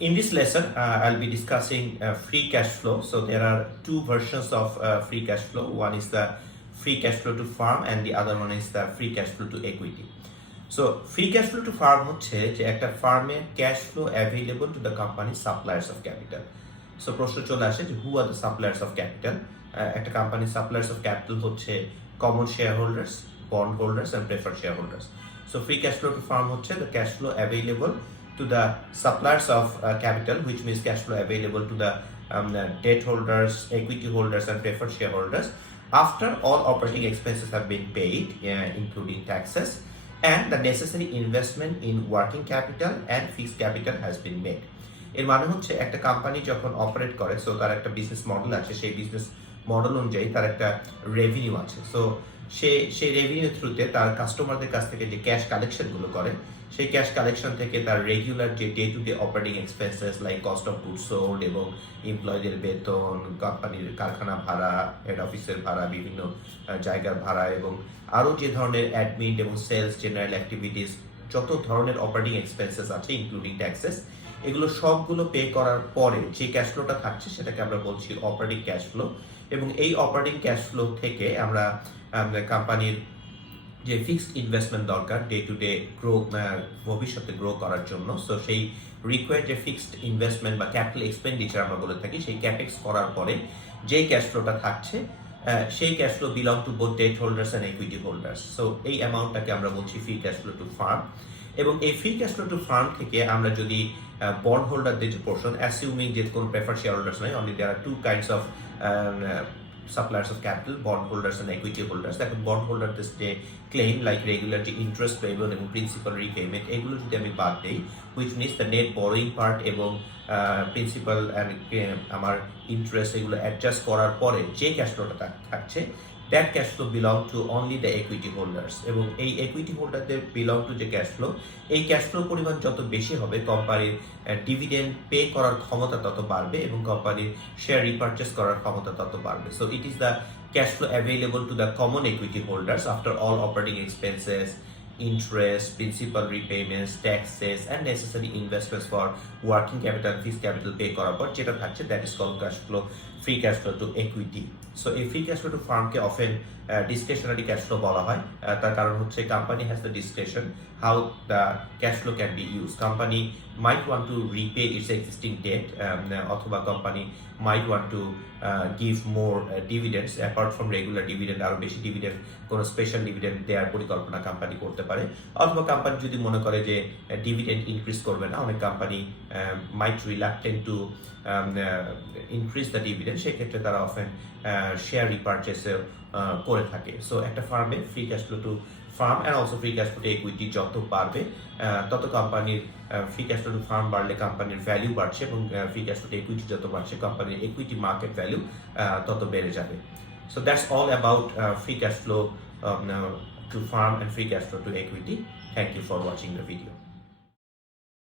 In this lesson, I'll be discussing free cash flow. So there are two versions of free cash flow. One is the free cash flow to firm and the other one is the free cash flow to equity. So free cash flow to firm হচ্ছে যে একটা ফার্মের cash flow available to the company suppliers of capital. So প্রশ্ন চলে আসে যে who are the suppliers of capital. একটা কোম্পানির সাপ্লায়ার্স অফ ক্যাপিটাল হচ্ছে common shareholders, bondholders and preferred share holders. So free cash flow to firm হচ্ছে the cash flow available to the suppliers of capital, which means cash flow available to the debt holders, equity holders, and preferred shareholders after all operating expenses have been paid, including taxes, and the necessary investment in working capital and fixed capital has been made. এর মানে হচ্ছে একটা company যখন operate করে, so তার একটা business model আছে, সেই বিজনেস মডেল অনুযায়ী তার একটা রেভিনিউ আছে। সো সেই রেভিনিউ থ্রুতে তার কাস্টমারদের কাছ থেকে যে ক্যাশ কালেকশনগুলো করে, সেই ক্যাশ কালেকশন থেকে তার রেগুলার যে day to day operating expenses like cost of goods sold এবং এমপ্লয়ীদের বেতন, কোম্পানির কারখানা ভাড়া, হেড অফিসের ভাড়া, বিভিন্ন জায়গার ভাড়া এবং আরও যে ধরনের অ্যাডমিন এবং সেলস জেনারেল অ্যাক্টিভিটিস, যত ধরনের অপারেটিং এক্সপেন্সেস আছে ইনক্লুডিং ট্যাক্সেস, এগুলো সবগুলো পে করার পরে যে ক্যাশ ফ্লোটা থাকছে সেটাকে আমরা বলছি অপারেটিং ক্যাশ ফ্লো। এবং এই অপারেটিং ক্যাশ ফ্লো থেকে আমরা কোম্পানির যে ফিক্সড ইনভেস্টমেন্ট দরকার ডে টু ডে গ্রো, ভবিষ্যতে গ্রো করার জন্য, সো সেই রিকোয়ার্ড যে ফিক্সড ইনভেস্টমেন্ট বা ক্যাপিটাল এক্সপেন্ডিচার আমরা বলে থাকি, সেই ক্যাপেক্স করার পরে যে ক্যাশ ফ্লোটা থাকছে সেই cash flow belong to both debt holders and equity holders. So এই অ্যামাউন্টটাকে আমরা বলছি free cash flow to firm. এবং এই free cash flow to firm থেকে আমরা যদি বন্ড হোল্ডারদের যে পোর্শন, অ্যাসিউমিং যে কোনো প্রেফার্ড শেয়ার হোল্ডার্স নয়, only there are two kinds of suppliers of capital, bond holders and equity holders. এখন বন্ড হোল্ডারদের যে ক্লেম লাইক রেগুলার যে ইন্টারেস্ট পেয়েবল এবং প্রিন্সিপাল রিপেমেন্ট, এগুলো যদি আমি বাদ দিই, which means the net borrowing part এবং প্রিন্সিপাল অ্যান্ড আমার ইন্টারেস্ট, এগুলো অ্যাডজাস্ট করার পরে যে ক্যাশ ফ্লোটা থাকছে, that cash flow belong to only the equity holders. এবং এই equity হোল্ডারদের বিলং টু যে ক্যাশ ফ্লো, এই ক্যাশ ফ্লোর পরিমাণ যত বেশি হবে, কোম্পানির ডিভিডেন্ড পে করার ক্ষমতা তত বাড়বে এবং কোম্পানির শেয়ার রিপারচেস করার ক্ষমতা তত বাড়বে। So it is the cash flow available to the common equity holders after all operating expenses, interest, principal repayments, taxes, and necessary investments for working capital, fixed capital pay করার পর যেটা থাকছে, that is called cash flow, free cash flow to equity. So a free cash flow to firm K often discretionary cash flow বলা হয়। তার কারণ হচ্ছে company has the discretion how the cash flow can be used. Company might want to repay its existing debt, অথবা company might want to give more dividends apart from regular dividend, আরো বেশি dividend, কোনো special dividend দেওয়ার পরিকল্পনা company করতে পারে। অথবা company যদি মনে করে যে ডিভিডেন্ড ইনক্রিজ করবে না, অনেক company might reluctant to increase the dividend, সেক্ষেত্রে তারা অফেন শেয়ার রিপারচেস করে থাকে। সো একটা ফার্মে free cash flow to farm and also free cash flow to equity যত বাড়বে, তত কোম্পানির free cash flow to farm বাড়লে কোম্পানির ভ্যালু বাড়ছে এবং free cash flow to equity যত বাড়ছে, কোম্পানির ইকুইটি মার্কেট ভ্যালু তত বেড়ে যাবে। So that's all about free cash flow to farm and free cash flow to equity. Thank you for watching the video.